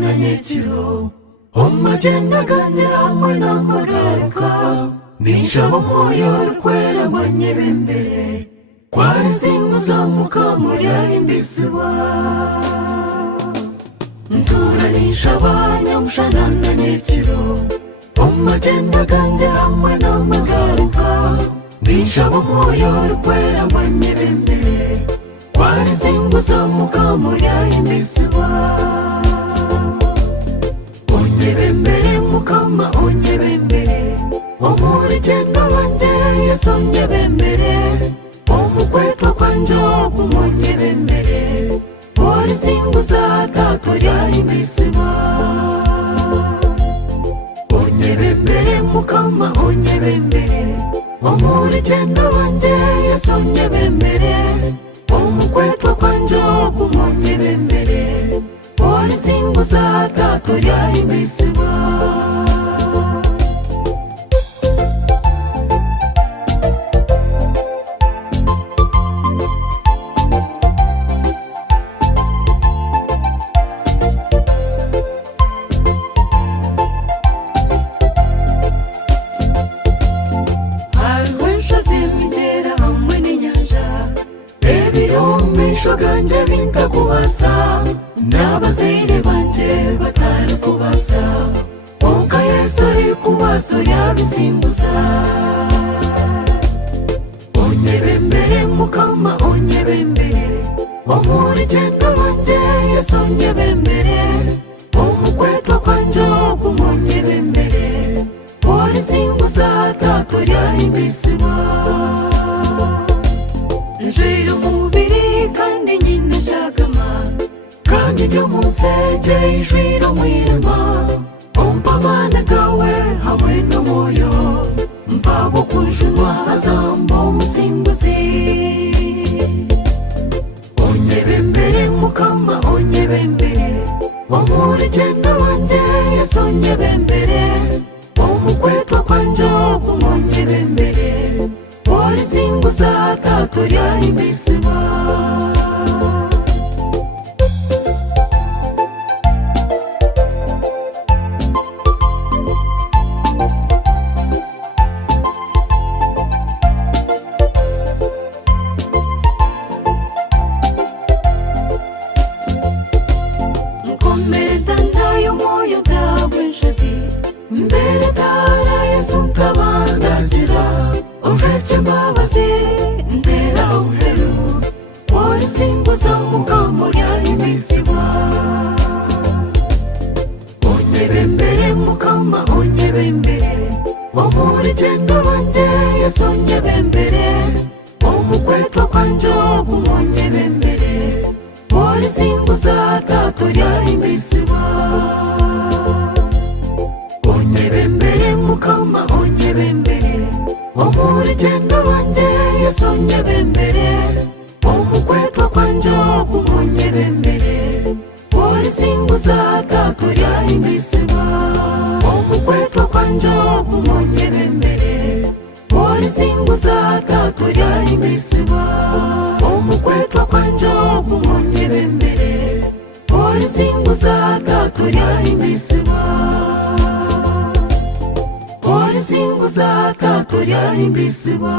na nyekiro omagenda ganjye hamwe n'amagaruka ninjabo mwoyo rukwera mbonyebe mbere kwari singuzamuka muri ahimbisiwa nturanisha abanyamushana na nyekiro omagenda ganjye hamwe n'amagaruka ninjabo mwoyo rukwera mbonyebe mbere kwari singuzamuka muri ahimbisiwa onyebe mbere mukama onyebe mbere omurigendo wanje yesu onyebe mbere omukwetwa kwanje ogumonyebe mbere orisinguza tatu lyahimbisiwa onyebe mbere mukama onyebe mbere omurigendo wanje yesu onyebe mbere omukwetwa kwanje ogumonyebe mbere orisinguza tatu lyahimbisiwa ganje bintakubasa n'abazaire banje batarikubasa onka yesu ari kubasa yabisinguza onyebe mbere mukama onyebe mbere omurigendo wanje yesu onyebe mbere omukwetwa kwanje ogumonyebe mbere orisinguza tatu lyahimbisiwa njwire umubiri kandi nyine shagama kandi ndio musege ijwire umwirima ompamana gawe hamwe n'umwoyo mpago kujunwa hazamba umusinguzi onyebe mbere mukama onyebe mbere omurigendo wanje yesu onyebe mbere omukwetwa kwanje ogumonyebe mbere orisinguza tatu lyahimbisiwa nkometa ndayo moyo bwabwenshazi mbere tara yesu nkabandagira uretse mbabazi ndera uheru orisinguza mukama lyahimbisiwa onyebe mbere mukama onyebe mbere omurigendo wanje yesu onyebe mbere omukwetwa kwanje ogumonyebe mbere orisinguza tatu lyahimbisiwa onyebe mbere mukama onyebe mbere omurigendo wanje yesu onyebe mbere omukwetwa kwanje ogumonyebe mbere orisinguza tatu lyahimbisiwa omukwetwa kwanje ogumonyebe mbere orisinguza tatu lyahimbisiwa omukwetwa kwanje ogumonyebe mbere orisinguza tatu lyahimbisiwa orisinguza tatu lyahimbisiwa